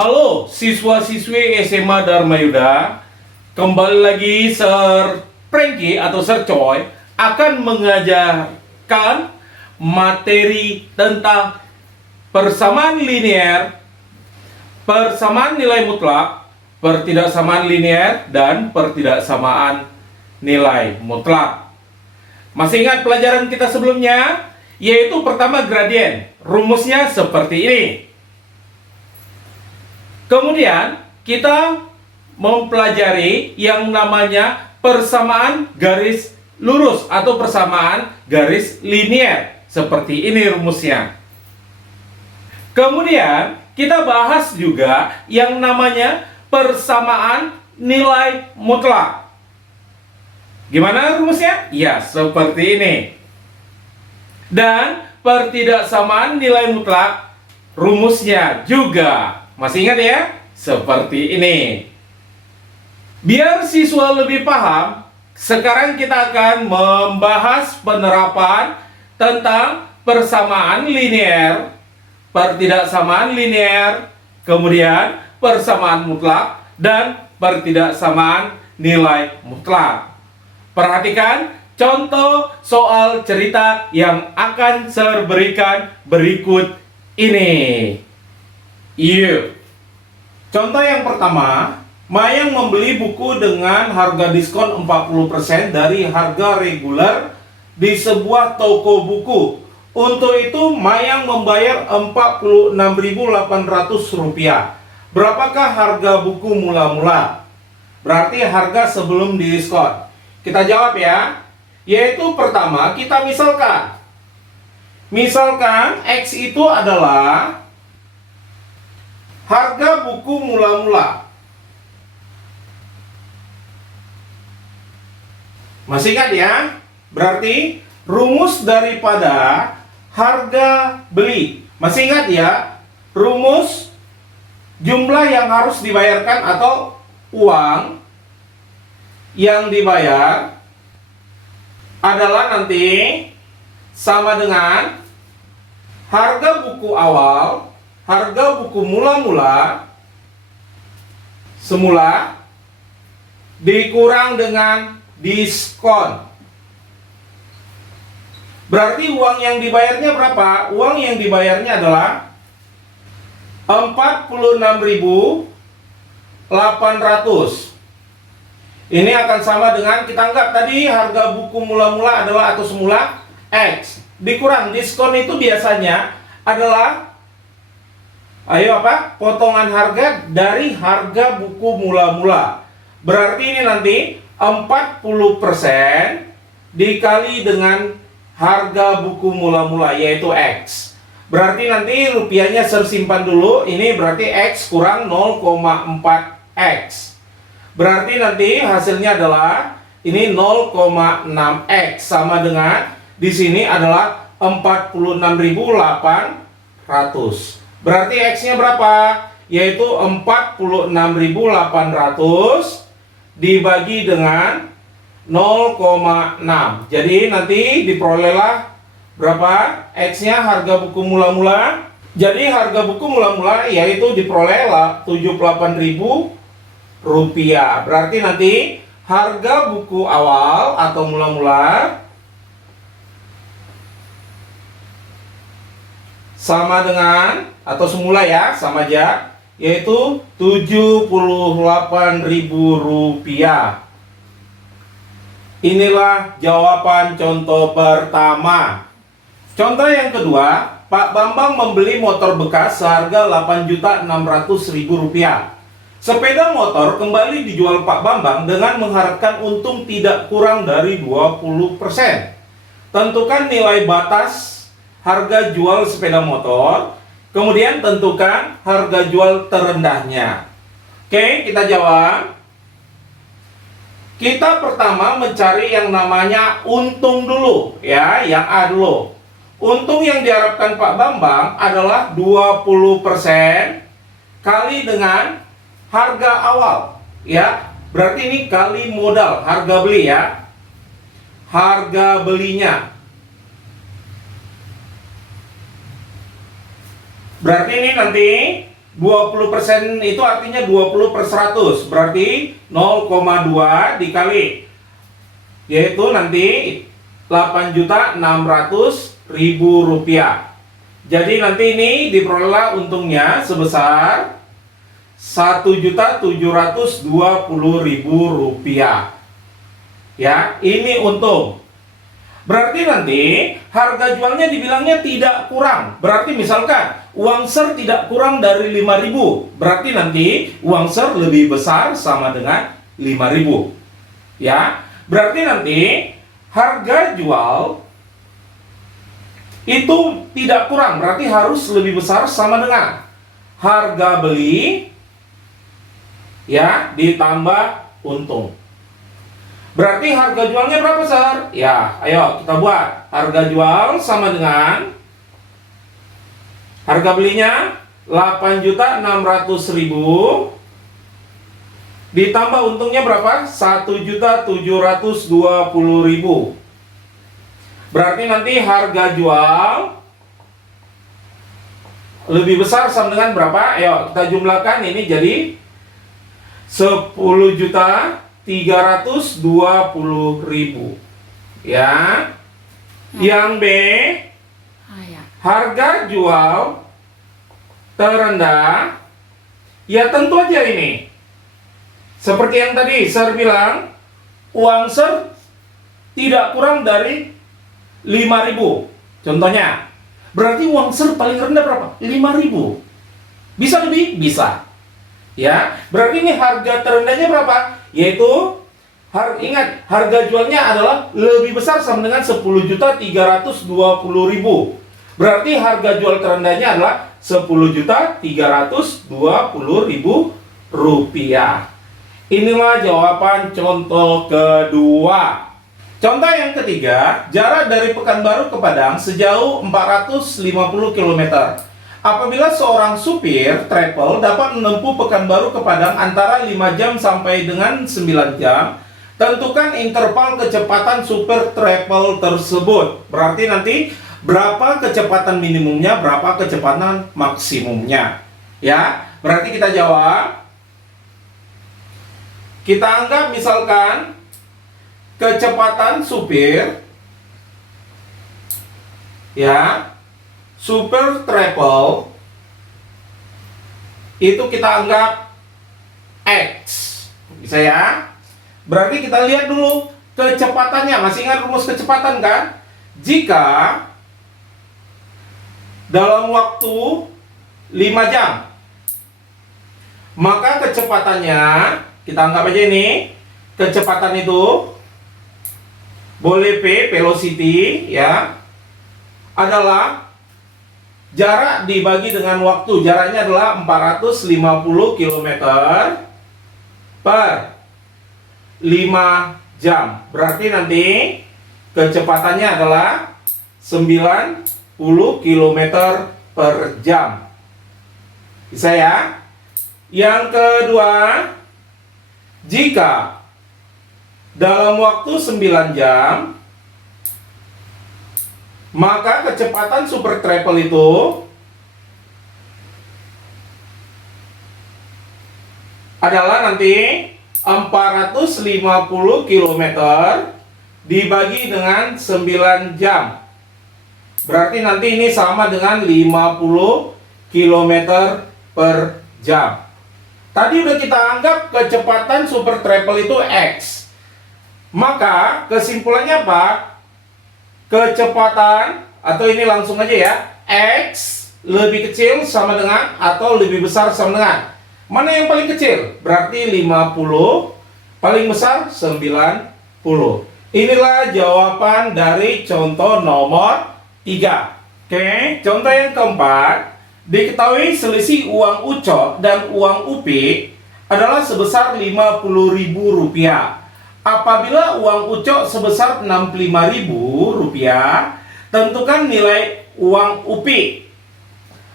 Halo siswa-siswi SMA Dharma Yuda, kembali lagi Sir Franky atau Sir Choi akan mengajarkan materi tentang persamaan linear, persamaan nilai mutlak, pertidaksamaan linear, dan pertidaksamaan nilai mutlak. Masih ingat pelajaran kita sebelumnya? Yaitu pertama gradien, rumusnya seperti ini. Kemudian kita mempelajari yang namanya persamaan garis lurus atau persamaan garis linear. Seperti ini rumusnya. Kemudian kita bahas juga yang namanya persamaan nilai mutlak. Gimana rumusnya? Ya, seperti ini. Dan pertidaksamaan nilai mutlak rumusnya juga. Masih ingat ya? Seperti ini. Biar siswa lebih paham, sekarang kita akan membahas penerapan tentang persamaan linear, pertidaksamaan linear, kemudian persamaan mutlak, dan pertidaksamaan nilai mutlak. Perhatikan contoh soal cerita yang akan saya berikan berikut ini. Iya. Contoh yang pertama, Mayang membeli buku dengan harga diskon 40% dari harga reguler di sebuah toko buku. Untuk itu Mayang membayar Rp46.800. Berapakah harga buku mula-mula? Berarti harga sebelum diskon. Kita jawab ya. Yaitu pertama kita misalkan. Misalkan X itu adalah harga buku mula-mula. Masih ingat ya? Berarti rumus daripada harga beli. Masih ingat ya? Rumus jumlah yang harus dibayarkan atau uang yang dibayar adalah nanti sama dengan harga buku awal, harga buku mula-mula semula dikurang dengan diskon. Berarti uang yang dibayarnya berapa? Uang yang dibayarnya adalah Rp46.800. Ini akan sama dengan kita anggap tadi harga buku mula-mula adalah atau semula X dikurang diskon itu biasanya adalah potongan harga dari harga buku mula-mula. Berarti ini nanti 40% dikali dengan harga buku mula-mula yaitu X. Berarti nanti rupiahnya simpan dulu. Ini berarti X kurang 0,4X. Berarti nanti hasilnya adalah ini 0,6X sama dengan di sini adalah 46.800. Berarti X-nya berapa? Yaitu 46.800 dibagi dengan 0,6. Jadi nanti diperolehlah berapa? X-nya harga buku mula-mula. Jadi harga buku mula-mula yaitu diperolehlah Rp78.000. Berarti nanti harga buku awal atau mula-mula sama dengan atau semula ya, sama aja, yaitu Rp78.000. Inilah jawaban contoh pertama. Contoh yang kedua, Pak Bambang membeli motor bekas seharga Rp8.600.000. Sepeda motor kembali dijual Pak Bambang dengan mengharapkan untung tidak kurang dari 20%. Tentukan nilai batas harga jual sepeda motor, kemudian tentukan harga jual terendahnya. Oke, kita jawab. Kita pertama mencari yang namanya untung dulu, ya, yang A dulu. Untung yang diharapkan Pak Bambang adalah 20% kali dengan harga awal, ya. Berarti ini kali modal, harga beli ya. Harga belinya. Berarti ini nanti 20% itu artinya 20 per 100, berarti 0,2 dikali, yaitu nanti 8.600.000 rupiah. Jadi nanti ini diperoleh untungnya sebesar 1.720.000 rupiah. Ya, ini untung. Berarti nanti harga jualnya dibilangnya tidak kurang. Berarti misalkan uang ser tidak kurang dari 5.000. Berarti nanti uang ser lebih besar sama dengan 5.000. Ya, berarti nanti harga jual itu tidak kurang. Berarti harus lebih besar sama dengan harga beli ya ditambah untung. Berarti harga jualnya berapa, Sar? Ya, ayo kita buat. Harga jual sama dengan harga belinya 8.600.000 ditambah untungnya berapa? 1.720.000. Berarti nanti harga jual lebih besar sama dengan berapa? Ayo kita jumlahkan, ini jadi 10.320.000 ya. Yang B, harga jual terendah ya tentu aja ini seperti yang tadi Sir bilang, uang Sir tidak kurang dari 5.000 contohnya. Berarti uang Sir paling rendah berapa? 5.000. Bisa lebih? Bisa. Ya, berarti ini harga terendahnya berapa? Yaitu ingat, harga jualnya adalah lebih besar sama dengan 10.320.000. Berarti harga jual terendahnya adalah 10.320.000 rupiah. Inilah jawaban contoh kedua. Contoh yang ketiga, jarak dari Pekanbaru ke Padang sejauh 450 km. Apabila seorang supir travel dapat menempuh Pekanbaru ke Padang antara 5 jam sampai dengan 9 jam, tentukan interval kecepatan supir travel tersebut. Berarti nanti berapa kecepatan minimumnya, berapa kecepatan maksimumnya. Ya, berarti kita jawab. Kita anggap misalkan kecepatan supir ya, supir travel itu kita anggap X. Bisa ya? Berarti kita lihat dulu kecepatannya. Masih ingat rumus kecepatan kan? Jika dalam waktu 5 jam, maka kecepatannya kita anggap aja ini, kecepatan itu boleh P, velocity ya, adalah jarak dibagi dengan waktu. Jaraknya adalah 450 km per 5 jam. Berarti nanti kecepatannya adalah 90 km per jam. Bisa ya? Yang kedua, jika dalam waktu 9 jam, maka kecepatan super travel itu adalah nanti 450 km dibagi dengan 9 jam. Berarti nanti ini sama dengan 50 km per jam. Tadi udah kita anggap kecepatan super travel itu X. Maka kesimpulannya apa? Kecepatan, atau ini langsung aja ya, X lebih kecil sama dengan atau lebih besar sama dengan. Mana yang paling kecil? Berarti 50, paling besar 90. Inilah jawaban dari contoh nomor 3. Oke, contoh yang keempat. Diketahui selisih uang UCO dan uang UP adalah sebesar Rp50.000. Apabila uang UCO sebesar Rp65.000, tentukan nilai uang UP.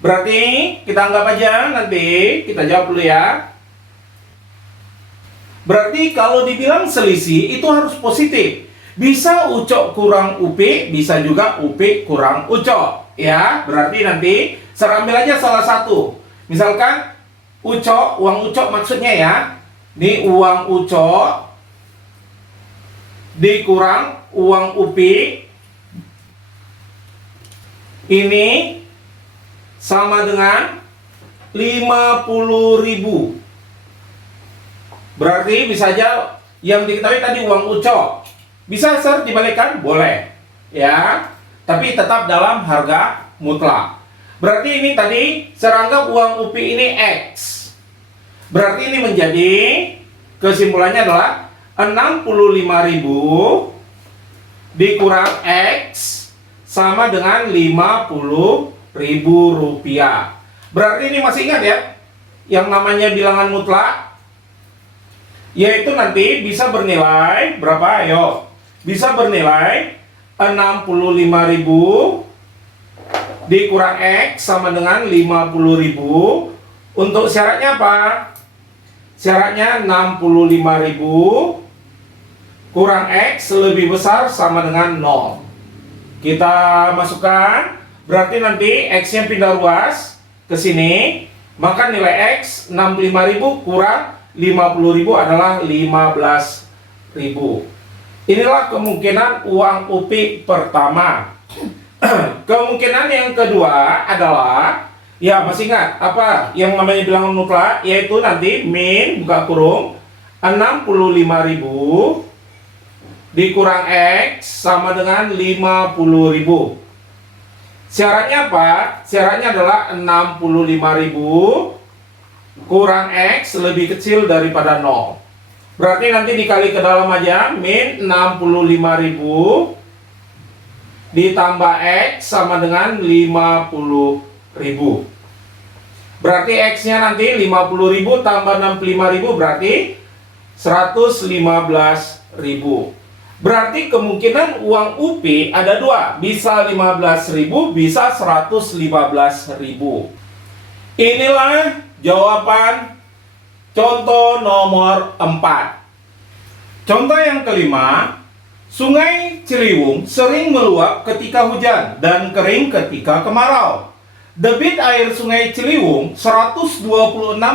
Berarti kita anggap aja, nanti kita jawab dulu ya. Berarti kalau dibilang selisih itu harus positif. Bisa UCO kurang UP, bisa juga UP kurang UCO. Ya, berarti nanti ambil aja salah satu. Misalkan ucok, uang ucok maksudnya ya, ini uang ucok dikurang uang UPI, ini sama dengan 50.000. Berarti bisa aja yang diketahui tadi uang ucok. Bisa dibalikkan? Boleh. Ya. Tapi tetap dalam harga mutlak. Berarti ini tadi seranggap uang UPI ini X. Berarti ini menjadi kesimpulannya adalah 65.000 dikurang X sama dengan 50.000 rupiah. Berarti ini masih ingat ya, yang namanya bilangan mutlak, yaitu nanti bisa bernilai berapa? Ayo, bisa bernilai 65.000 dikurang X sama dengan 50.000. Untuk syaratnya apa? Syaratnya 65.000 kurang X lebih besar sama dengan 0. Kita masukkan, berarti nanti X-nya pindah ruas ke sini, maka nilai X 65.000 kurang 50.000 adalah 15.000. Inilah kemungkinan uang UPI pertama. Kemungkinan yang kedua adalah, ya masih ingat apa yang namanya bilangan mutlak, yaitu nanti min buka kurung 65.000 dikurang X sama dengan 50.000. Syaratnya apa? Syaratnya adalah 65.000 kurang X lebih kecil daripada 0. Berarti nanti dikali ke dalam aja, min 65.000 ditambah X sama dengan 50.000. Berarti X-nya nanti 50.000 tambah 65.000 berarti 115.000. Berarti kemungkinan uang UPI ada dua, bisa 15.000, bisa 115.000. Inilah jawaban contoh nomor 4. Contoh yang kelima, Sungai Ciliwung sering meluap ketika hujan dan kering ketika kemarau. Debit air Sungai Ciliwung 126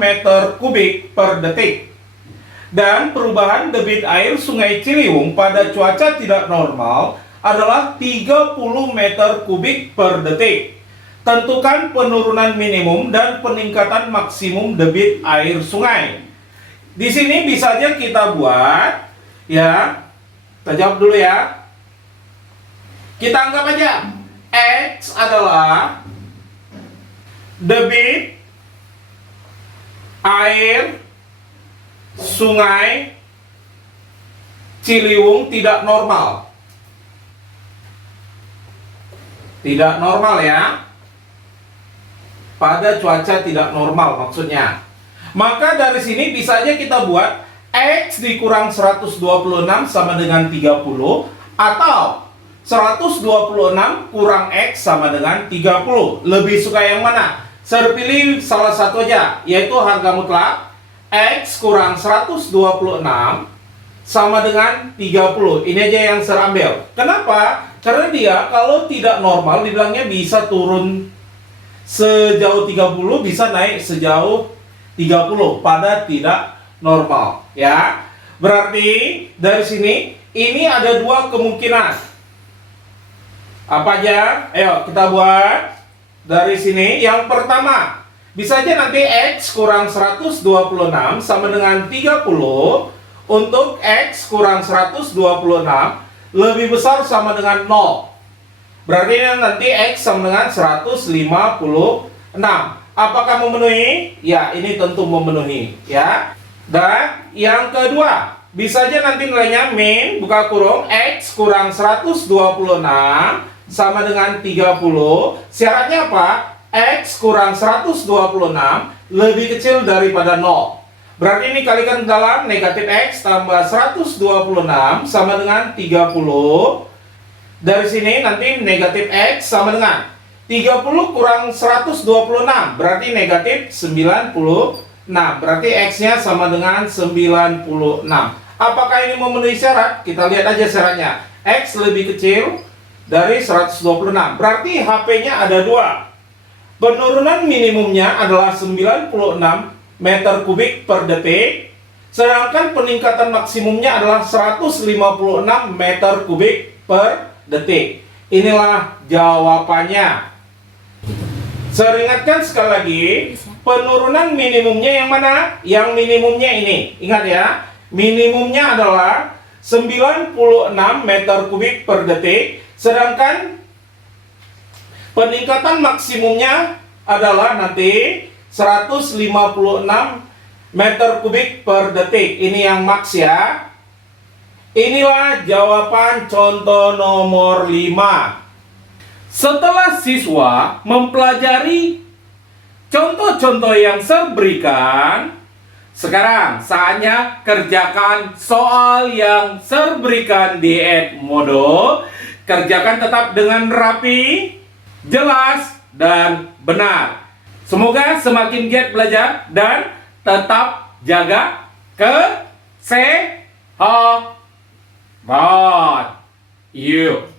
meter kubik per detik. Dan perubahan debit air Sungai Ciliwung pada cuaca tidak normal adalah 30 meter kubik per detik. Tentukan penurunan minimum dan peningkatan maksimum debit air sungai. Di sini bisa aja kita buat, ya. Kita jawab dulu ya. Kita anggap aja X adalah debit air Sungai Ciliwung tidak normal. Tidak normal ya. Pada cuaca tidak normal maksudnya. Maka dari sini bisa aja kita buat X dikurang 126 sama dengan 30, atau 126 kurang X sama dengan 30. Lebih suka yang mana? Saya pilih salah satu aja, yaitu harga mutlak X kurang 126 sama dengan 30. Ini aja yang saya ambil. Kenapa? Karena dia kalau tidak normal dibilangnya bisa turun sejauh 30, bisa naik sejauh 30 pada tidak normal, ya. Berarti dari sini ini ada dua kemungkinan. Apa aja? Ayo kita buat dari sini. Yang pertama, bisa aja nanti X kurang 126 sama dengan 30. Untuk X kurang 126 lebih besar sama dengan 0. Berarti nanti X sama dengan 156. Apakah memenuhi? Ya, ini tentu memenuhi, ya. Dan yang kedua, bisa aja nanti nilainya min buka kurung X kurang 126 sama dengan 30. Syaratnya apa? X kurang 126 lebih kecil daripada 0. Berarti ini kalikan ke dalam, negatif X tambah 126 sama dengan 30. Dari sini nanti negatif X sama dengan 30 kurang 126, berarti negatif 96. Berarti X-nya sama dengan 96. Apakah ini memenuhi syarat? Kita lihat aja syaratnya. X lebih kecil dari 126. Berarti HP-nya ada dua. Penurunan minimumnya adalah 96 meter kubik per detik, sedangkan peningkatan maksimumnya adalah 156 meter kubik per detik. Inilah jawabannya. Saya ingatkan sekali lagi, penurunan minimumnya yang mana? Yang minimumnya ini. Ingat ya, minimumnya adalah 96 meter kubik per detik, sedangkan peningkatan maksimumnya adalah nanti 156 meter kubik per detik. Ini yang max ya. Inilah jawaban contoh nomor 5. Setelah siswa mempelajari contoh-contoh yang saya berikan, sekarang saatnya kerjakan soal yang saya berikan di Edmodo. Kerjakan tetap dengan rapi, jelas, dan benar. Semoga semakin giat belajar dan tetap jaga kesehatan. Yuk.